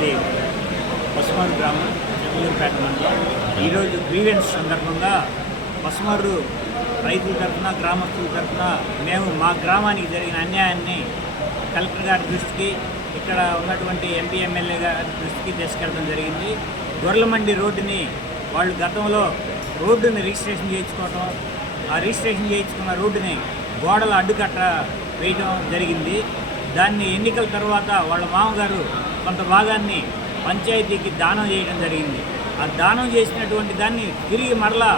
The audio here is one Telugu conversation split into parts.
మాది పసుమూరు గ్రామం, జగలూరుపేట మండలం. ఈరోజు గ్రీవెన్స్ సందర్భంగా పసుమూరు రైతుల తరఫున, గ్రామస్తుల తరఫున మేము మా గ్రామానికి జరిగిన అన్యాయాన్ని కలెక్టర్ గారి దృష్టికి, ఇక్కడ ఉన్నటువంటి ఎంపీ ఎమ్మెల్యే గారి దృష్టికి తీసుకెళ్ళడం జరిగింది. గొర్రెలమండి రోడ్డుని వాళ్ళు గతంలో రోడ్డుని రిజిస్ట్రేషన్ చేయించుకోవటం, ఆ రిజిస్ట్రేషన్ చేయించుకున్న రోడ్డుని గోడల అడ్డుకట్ట వేయడం జరిగింది. దాన్ని ఎన్నికల తర్వాత వాళ్ళ మామగారు కొంత భాగాన్ని పంచాయతీకి దానం చేయడం జరిగింది. ఆ దానం చేసినటువంటి దాన్ని తిరిగి మరలా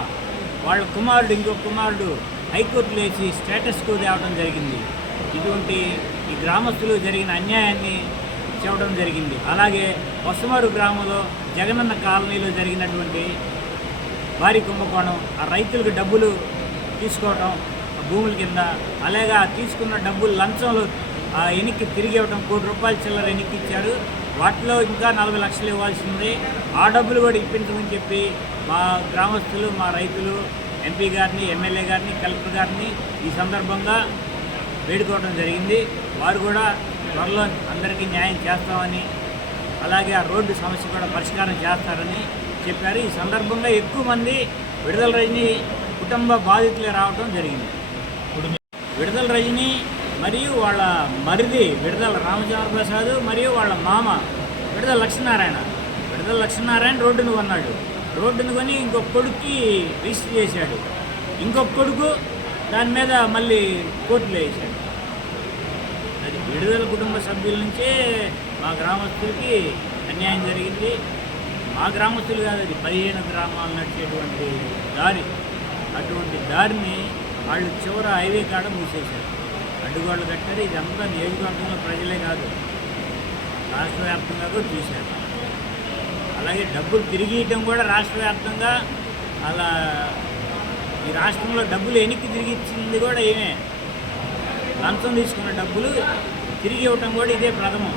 వాళ్ళ కుమారుడు, ఇంకొక కుమారుడు హైకోర్టులో వేసి స్టేటస్కు తేవడం జరిగింది. ఇటువంటి ఈ గ్రామస్తులు జరిగిన అన్యాయాన్ని చెప్పడం జరిగింది. అలాగే పసుమూరు గ్రామంలో జగనన్న కాలనీలో జరిగినటువంటి భారీ కుంభకోణం, ఆ రైతులకు డబ్బులు తీసుకోవటం భూముల కింద, అలాగే ఆ తీసుకున్న డబ్బులు లంచంలో ఎన్నిక తిరిగి ఇవ్వడం, ₹1 కోటి చిల్లర ఎన్నిక ఇచ్చారు. వాటిలో ఇంకా 40 లక్షలు ఇవ్వాల్సింది. ఆ డబ్బులు కూడా ఇప్పించమని చెప్పి మా గ్రామస్తులు, మా రైతులు ఎంపీ గారిని, ఎమ్మెల్యే గారిని, కలెక్టర్ గారిని ఈ సందర్భంగా వేడుకోవడం జరిగింది. వారు కూడా త్వరలో అందరికీ న్యాయం చేస్తామని, అలాగే ఆ రోడ్డు సమస్య కూడా పరిష్కారం చేస్తారని చెప్పారు. ఈ సందర్భంగా ఎక్కువ మంది విడుదల రజని కుటుంబ బాధితులే రావడం జరిగింది. విడుదల రజని మరియు వాళ్ళ మరిది విడుదల రామచంద్రప్రసాద్ మరియు వాళ్ళ మామ విడుదల లక్ష్మీనారాయణ రోడ్డును కొన్నాడు. రోడ్డును కొని ఇంకొక కొడుక్కి రిజిస్టర్ చేశాడు. ఇంకొక కొడుకు దాని మీద మళ్ళీ కోర్టులో వేశాడు. అది విడుదల కుటుంబ సభ్యుల నుంచే మా గ్రామస్తులకి అన్యాయం జరిగింది. మా గ్రామస్తులు కాదు, అది 15 గ్రామాలు నడిచేటువంటి దారి. అటువంటి దారిని వాళ్ళు చివర హైవే కాడ మూసేశారు, అడ్డుగోడలు కట్టారు. ఇదంతా నియోజకవర్గంలో ప్రజలే కాదు, రాష్ట్ర వ్యాప్తంగా కూడా చూశారు. అలాగే డబ్బులు తిరిగి ఇవ్వటం కూడా రాష్ట్ర వ్యాప్తంగా, అలా ఈ రాష్ట్రంలో డబ్బులు వెనక్కి తిరిగి ఇచ్చింది కూడా ఏమే, లంచం తీసుకున్న డబ్బులు తిరిగి ఇవ్వటం కూడా ఇదే ప్రథమం.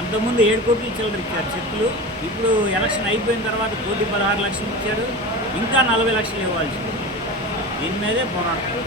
అంతకుముందు 7 కోట్ల చిల్లర ఇచ్చారు చెక్కులు. ఇప్పుడు ఎలక్షన్ అయిపోయిన తర్వాత 1,16 లక్షలు ఇచ్చారు. ఇంకా 40 లక్షలు ఇవ్వాల్సింది. దీని మీదే పోరాటం.